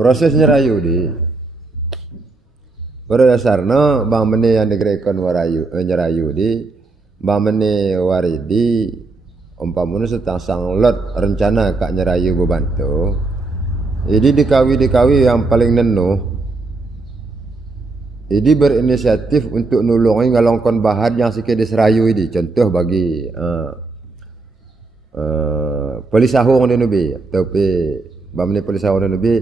proses nyerayu di pada dasarnya bang mene yang digerakkan nyerayu di bang mene waridi umpamanya setang lot rencana kak nyerayu bebantu jadi dikawi yang paling nenuh jadi berinisiatif untuk nulungi ngalongkon bahan yang sikit diserayu ini contoh bagi pelisahung di nubi tapi bang mene pelisahung di nubi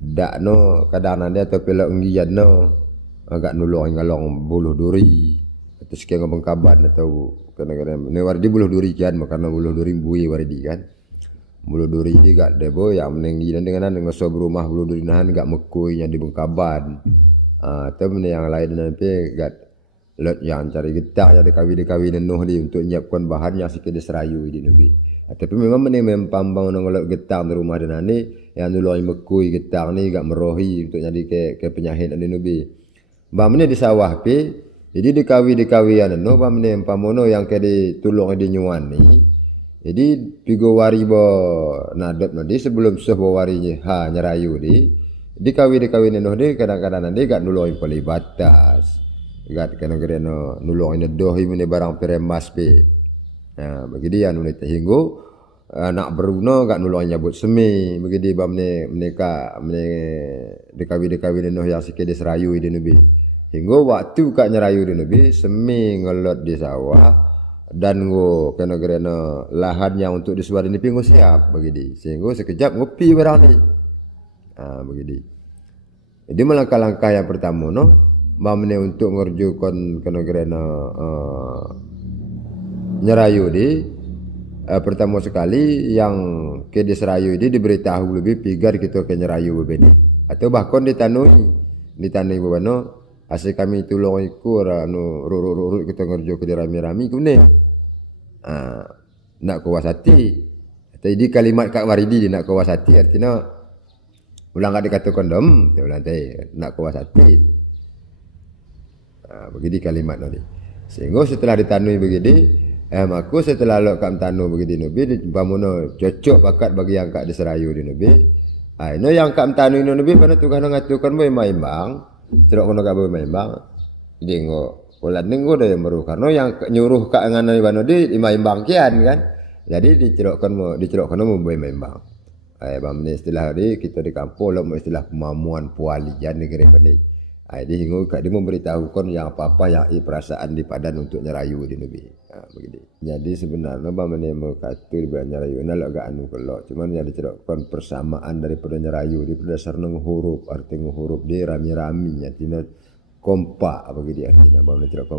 dak no kadang dia atau pela unggian no agak nulung ngalong buluh duri atau sekian ngomong kaban atau kadang-kadang ni wardi buluh duri kan karena buluh duri bui wardi kan buluh duri ni gak debo yang menenggi dan dengan ngoso rumah buluh duri nahan gak mekui yang di bengkaban atau yang lain nanti gak lot yang cari getah jadi kawi nenuh di untuk nyiapkan bahan yang sikit diserayu di nubi tapi memang mempambang nongolok getang di rumah dan ni yang dulu yang mekui getang ni gak merohi untuk jadi ke penyahit dan nubi. Bamne di sawah pi, jadi dikawi anu bamne pamono yang ke di tulung di nyuan ni. Jadi pigo wari bo nadap no di sebelum sebo warinya ha nyerayu dikawi anu di kadang-kadang nanti gak nulung poli batas. Gak kadang-kadang nulung dohi mene barang peremas pi. Nah, begini anu ni hinggo anak beruno gak nulung nyabut semi begini bamne mereka dikawi nenuh yang sikit diserayu di nubi hinggo waktu kak nyerayu di nubi semi ngelot di sawah dan ngo kena lahan yang untuk disuar ini pingo siap begini sehingga sekejap ngopi barang ni begini jadi melangkah-langkah yang pertama no bamne untuk ngerjukan kena nyerayu di pertama sekali yang ke diserayu ini diberitahu lebih pigar kita ke nyerayu begini atau bahkan ditanui bano hasil kami tulung iku anu ruruk kita ngerjo ke rami-rami kune nak kuasati jadi kalimat Kak Waridi nak kuasati artinya ulang gak dikatakan dom ulang nak kuasati begini kalimat nanti sehingga setelah ditanui begini aku setelah lok kam tanu begitu nubi pamono cocok bakat bagi yang kak diserayu di nubi no yang kam tanu ini nubi pada tukang ngatukan boy maimbang cerok kono kak boy maimbang dingo ulan ninggo dah yang meru karena yang nyuruh kak ngana di bano di maimbang kian kan jadi dicerok kono mau boy maimbang bamne istilah di kita di kampung lo istilah pemamuan pualian negeri ini jadi hingga kak dia memberitahu kon yang apa-apa yang perasaan di padan untuk nyerayu di nubi begini. Jadi sebenarnya bamne mau katu di nyerayu nalok gak anu kelok cuman yang dicerokkan persamaan daripada nyerayu di berdasarkan huruf arti huruf di rami-rami artinya kompak begitu artinya bamne cerokkan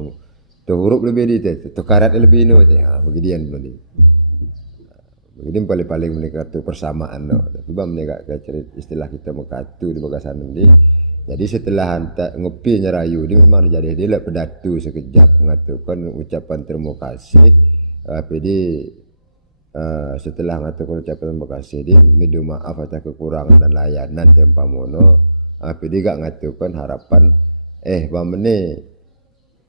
tu huruf lebih di tu karat lebih no begitu yang begini. Begini paling-paling menikah tu persamaan no. Tapi bamne gak cerita istilah kita mau katu di bagasan di jadi setelah ngopi nyerayu dia memang jadi dia lah pedatu sekejap mengatakan ucapan terima kasih PD setelah mengatakan ucapan terima kasih dia minta maaf atas kekurangan dan layanan tempamono PD gak mengatakan harapan bamne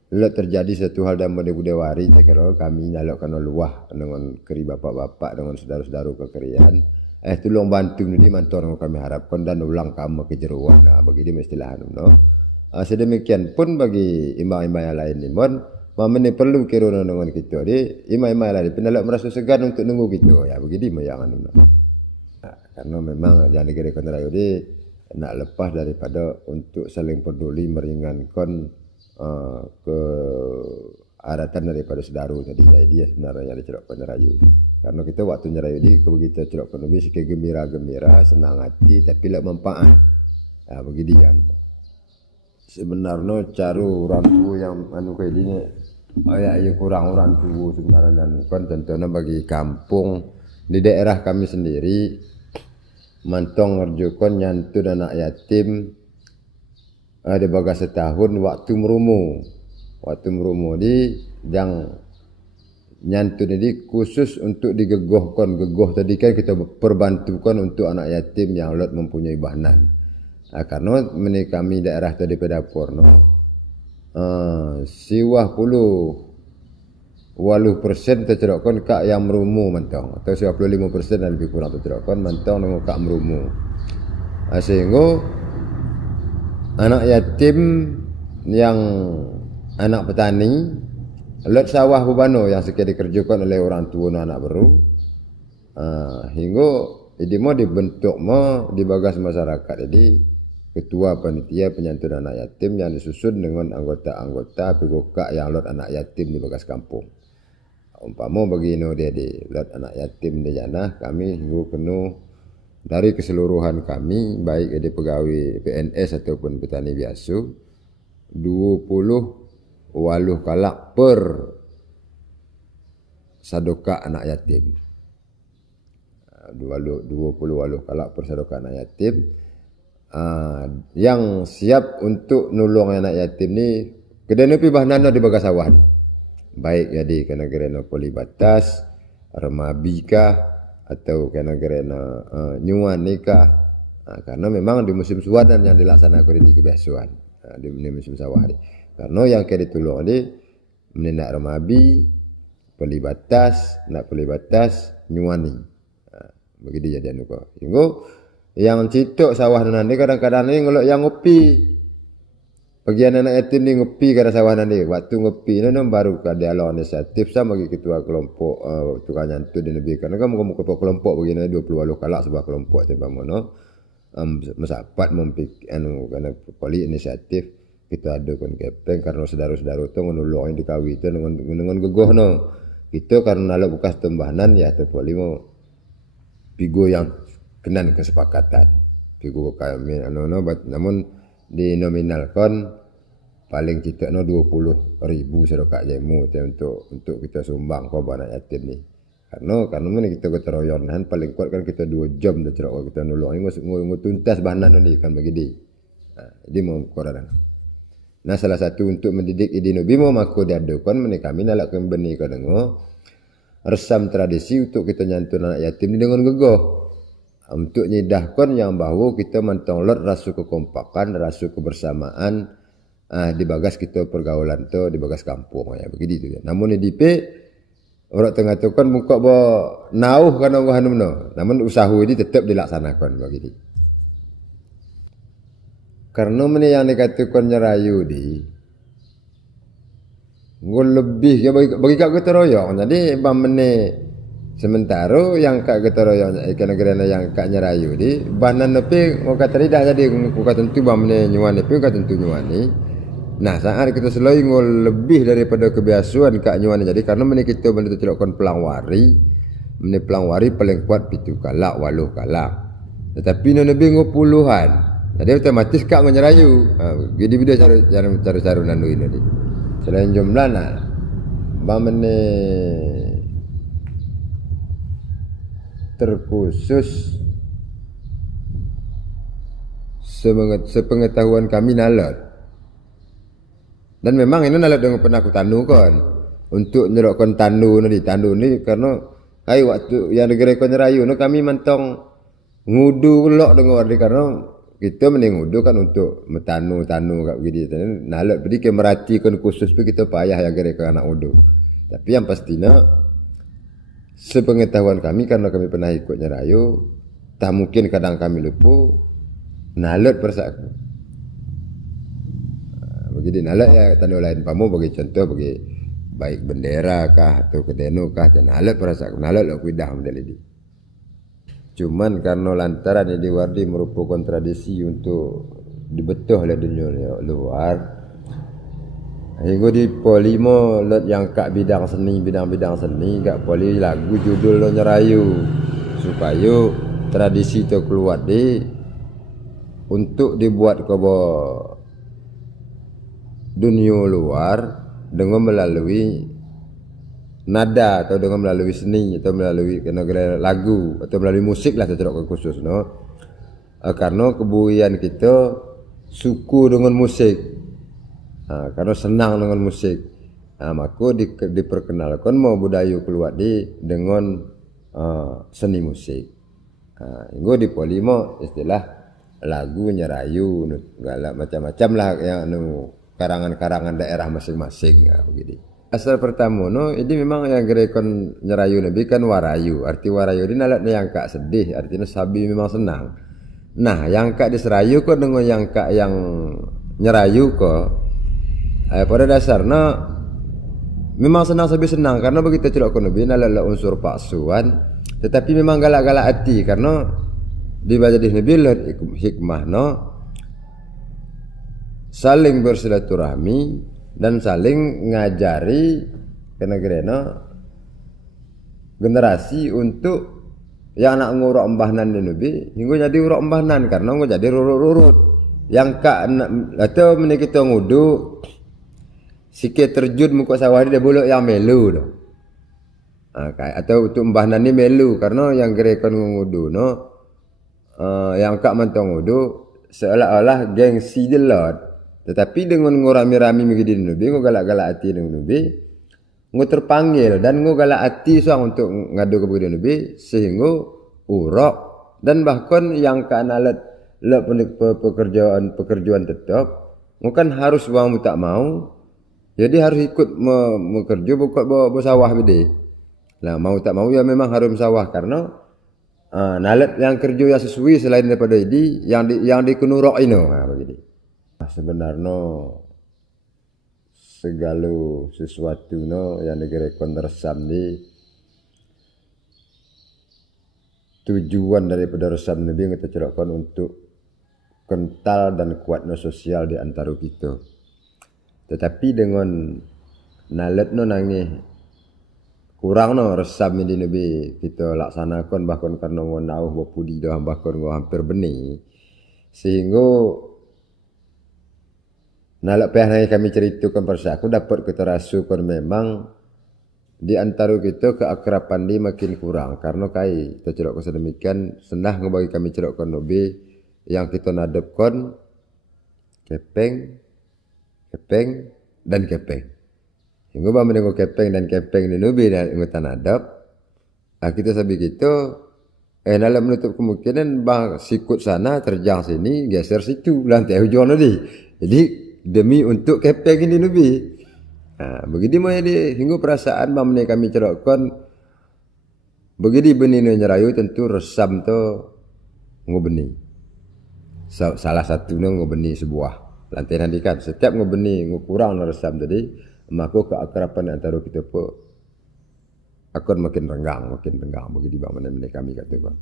lo terjadi satu hal dalam budewari kalau kami nyalokkan luah dengan keri bapak-bapak dengan saudara-saudara kekerian tolong bantu ni mantor kami harapkan dan ulang kamu kejeruan begini istilah no sedemikian pun bagi imbang-imbang yang lain ni mamene perlu kiruna dengan kita di imbang-imbang lain penalak merasa segan untuk nunggu kita ya begini yang anu karena memang yang dikira kontrayo di nak lepas daripada untuk saling peduli meringankan ke aratan daripada saudara tadi dia sebenarnya yang dicerokkan nyerayu karena kita waktu nyerayu di begitu cerokkan lebih sikit gembira senang hati tapi lek manfaat begini kan sebenarnya caru orang tua yang anu kayak gini ya kurang orang tua sebenarnya dan kan contohnya bagi kampung di daerah kami sendiri mantong ngerjukan nyantu dan anak yatim ada bagas setahun waktu merumu di yang nyantun ini khusus untuk digegohkan tadi kan kita perbantukan untuk anak yatim yang lot mempunyai bahanan karena kami daerah tadi pedapur siwah puluh 80% tercerokkan kak yang merumu mantong atau 95% dan lebih kurang tercerokkan mantong dengan kak merumu Sehingga anak yatim yang anak petani lot sawah bubano yang sekali dikerjakan oleh orang tua dan anak baru, hingga ini mau dibentuk di bagas masyarakat. Jadi ketua panitia penyantunan anak yatim yang disusun dengan anggota-anggota pegokak yang lot anak yatim di bagas kampung. Umpama begini dia di lot anak yatim di sana, kami hingga kena dari keseluruhan kami, baik ada pegawai PNS ataupun petani biasa, 20 waluh kalak per sadoka anak yatim. 20 waluh kalak per sadoka anak yatim. Yang siap untuk nulung anak yatim ni, kedai pi bahnana di bagas sawah ni. Baik jadi kena gerena poli batas, remabi kah, atau kena gerena nyuan nikah, karena memang di musim suadan yang dilaksanakan di kebiasaan di musim sawah ni. Karena yang kena ditulung ni menindak remabi, poli batas, nak poli batas, nyuan ni. Begitu jadi anu kau. Hingga yang citok sawah nanti kadang-kadang ni ngelok yang ngopi. Bagian anak yatim ni ngopi kada sawah nanti. Waktu ngopi ni baru kada ala inisiatif sama bagi ketua kelompok tukang nyantu di negeri. Karena kan muka kelompok begini 20 waluh kalak sebuah kelompok tiba mana mesapat mempik anu karena poli inisiatif kita ada kon kepeng karena saudara-saudara tu nulung yang dikawi tu dengan gegoh no. Kita karena nak bekas tambahan ya tu poli mau pigo yang kenan kesepakatan. Pigo kami anu namun dinominalkan paling kita 20.000 sedekah jamu untuk kita sumbang ke anak yatim ni. Karena ni kita keteroyonan paling kuat kan kita 2 jam dah cerok kita nulung ngurus tuntas bahanan ni kan begini. Jadi mau koran. Nah salah satu untuk mendidik idino bimo mako diadakan menika kami nak kembeni ka dengo resam tradisi untuk kita nyantun anak yatim ni dengan gegoh. Untuk nyidahkan yang bahawa kita mentolot rasa kekompakan, rasa kebersamaan di bagas kita pergaulan tu di bagas kampung ya begitu tu ya. Namun di orang tengah tu kan muka bo nauh kan orang hanum no. Namun usaha ini tetap dilaksanakan begitu. Karena mana yang dikatakan nyerayu di ngol lebih ya bagi kak kita royong. Jadi bamene sementara yang kak keteroyong ikan negara yang kak nyerayu di banan nepi muka tidak jadi muka tentu bamne nyuan nepi muka tentu nyuan ni. Nah saat kita selalu ngol lebih daripada kebiasaan kak nyuan jadi karena meni kita benda tu tidakkan pelangwari meni pelangwari paling kuat pitu kalak waluh kalak. Tetapi no nebi ngol puluhan. Jadi otomatis kak nyerayu. Jadi video cara nandu ini ni. Selain jumlah nak bamne terkhusus sepengetahuan kami nalat. Dan memang ini nalat dengan pernah aku tanu kan untuk nyerokkan tandu ni karena waktu yang negara kon rayu no kami mentong ngudu lok dengan wardi karena kita mending ngudu kan untuk metanu kat begitu nalat jadi ke merhatikan khusus kita payah yang negara anak ngudu. Tapi yang pastinya sepengetahuan kami karena kami pernah ikut nyerayu, tak mungkin kadang kami lupa nalat persak. Begitu nalat ya tanda lain pamu bagi contoh bagi baik bendera kah atau kedeno kah nalat persak nalat lah kuidah model ini. Cuman karena lantaran ini wardi merupakan tradisi untuk dibetuh oleh dunia luar. Hingga di polimo lot yang kak bidang seni kak poli lagu judul lo nyerayu supaya tradisi tu keluar di untuk dibuat ke dunia luar dengan melalui nada atau dengan melalui seni atau melalui lagu atau melalui musik lah tercerok khusus no. Karena kebuian kita suku dengan musik. Karena senang dengan musik. Maka diperkenalkan mau budaya keluar dengan seni musik. Hingga di polimo istilah lagu nyerayu macam-macam lah yang karangan-karangan daerah masing-masing begitu. Asal pertama ini memang yang gerekon nyerayu nabi kan warayu. Arti warayu ini nalat yang kak sedih, artinya sabi memang senang. Nah, yang kak diserayu kok dengan yang kak yang nyerayu kok pada dasarnya memang senang sabi senang karena begitu celok kono bin ala unsur paksuan, tetapi memang galak-galak hati karena di jadi nabi hikmah no saling bersilaturahmi dan saling ngajari kena generasi untuk yang nak nguruk embahnan di nabi hingga jadi uruk embahnan karena nggak jadi rurut-rurut yang kak atau menik kita ngudu sikit terjun muka sawah dia boleh yang melu dah. Atau untuk embahnan ni melu karena yang gerekan ngudu no yang kak mantong ngudu seolah-olah gengsi jelot, tetapi dengan ngurami-rami begini nabi nggak galak-galak hati dengan nabi nggak terpanggil dan nggak galak hati soang untuk ngadu ke begini nabi sehingga urok dan bahkan yang kak nalat pekerjaan tetap bukan harus uang tak mau. Jadi harus ikut bekerja bukan bersawah bede. Nah, mau tak mau ya memang harus bersawah karena nalet yang kerja yang sesuai selain daripada ini yang dikunurok ini begini. Sebenarnya segala sesuatu no yang digerakkan resam ni tujuan daripada resam nabi kita ceritakan untuk kental dan kuatnya sosial di antara kita. Tetapi dengan nalet no nangih kurang no resam di nabi kita laksanakan bahkan karena ngonau bapudi dah bahkan hampir benih sehingga nalet pihak kami ceritakan persa aku dapat kita rasukan memang di antara kita keakraban dia makin kurang karena kai kita ceritakan sedemikian senah ngebagi kami ceritakan nabi yang kita nadepkan kepeng dan kepeng. Hingga bah menengok kepeng dan kepeng ni nabi dan ngutan adab. Kita sabi kita dalam menutup kemungkinan bang sikut sana terjang sini geser situ lantai hujung tadi. Jadi demi untuk kepeng ini nabi. Begitu mau jadi hingga perasaan bang menek kami cerokkan begitu benih nyerayu tentu resam tu ngobeni. Salah satu ngobeni sebuah lantai nanti kan setiap ngobeni ngukurang resam tadi maka keakraban antara kita pun akan makin renggang begitu bang menek kami katakan.